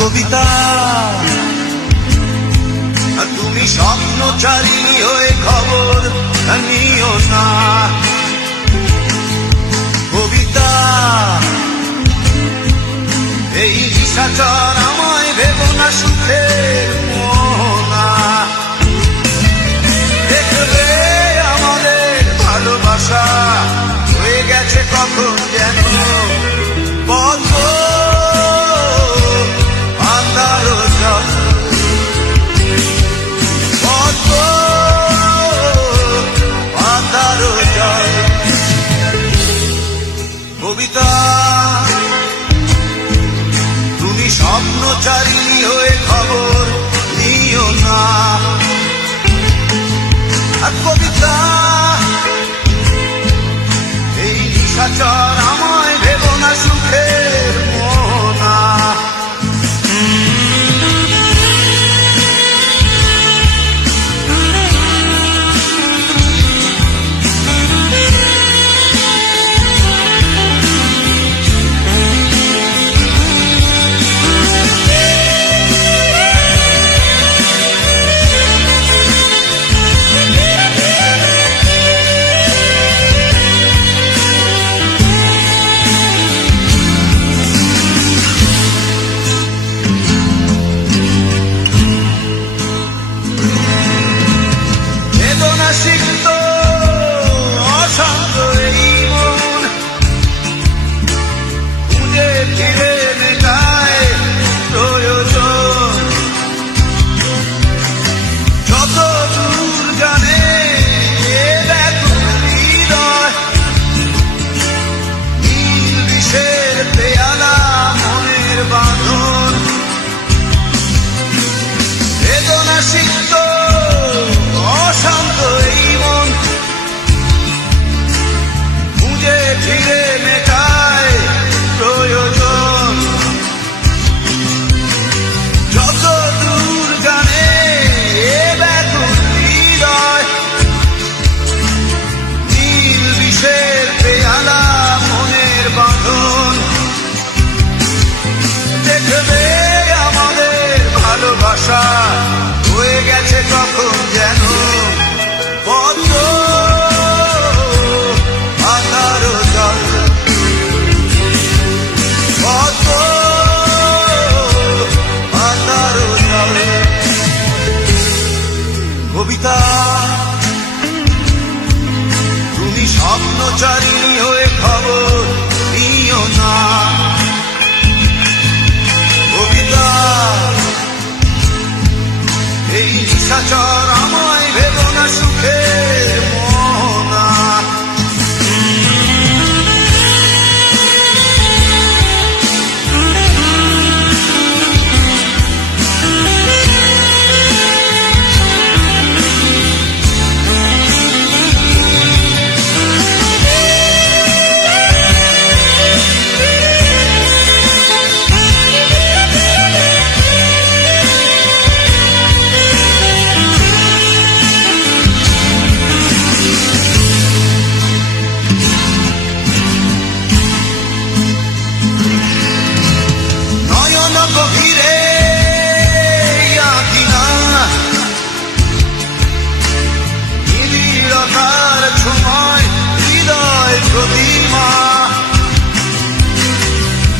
কবিতা তুমি স্বপ্নচারিণী হয়ে খবর নিও না। কবিতা এই নিশাচর আমায় ভেবো না সুখের মোহনা। দেখবে আমাদের ভালোবাসা হয়ে গেছে কখন যেন বন্ধ আন্ধার জল, বন্ধ আন্ধার জল। কবিতা তুমি স্বপ্নচারিণী হয়ে খবর নিও না। আর কবিতা এই নিশাচর আমায় ভেবো না সুখের মোহনা। সিক্ত অশান্ত এই মন খুঁজে ফিরে মেটায় প্রয়োজন। যত দূর জানে ব্যাকুল হৃদয়, নীল বিষের পেয়ালা মনের বাঁধন। বেদনা সিক্ত অশান্ত এই মন খুঁজে ফিরে মেটায় প্রয়োজন। যত দূর জানে ব্যাকুল হৃদয়, নীল বিষের পেয়ালা মনের বাঁধন। দেখবে আমাদের ভালোবাসা হয়ে গেছে কখন যেন বন্ধ আধার জল, বন্ধ আধার জল। কবিতা তুমি স্বপ্নচারিণী হয়ে খবর নিও না। কবিতা এই নিশাচর আমায় ভেবো না সুখের মোহনা।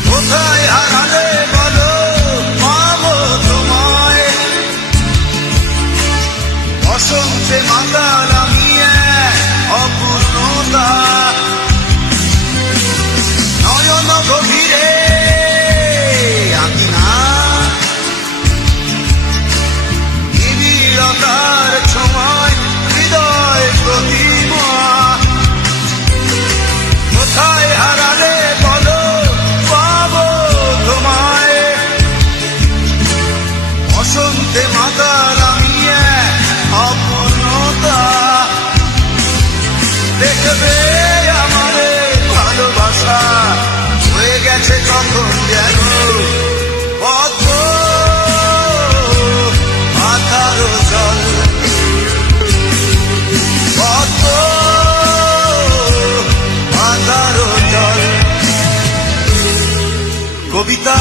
কোথায় হারালে বলো পাবো তোমায়, বসন্তে মাতাল আমি অপূর্ণতা। নয়ন গভীরে আঁকি না নিবিড়তার ছোঁয়ায় হৃদয় প্রতিমা। কোথায় হারালে বলো পাবো তোমায়, বসন্তে মাতাল আমি অপূর্ণতা। দেখবে আমাদের ভালোবাসা হয়ে গেছে কখন যেন বদ্ধ আধার জল, বদ্ধ আধার জল। কবিতা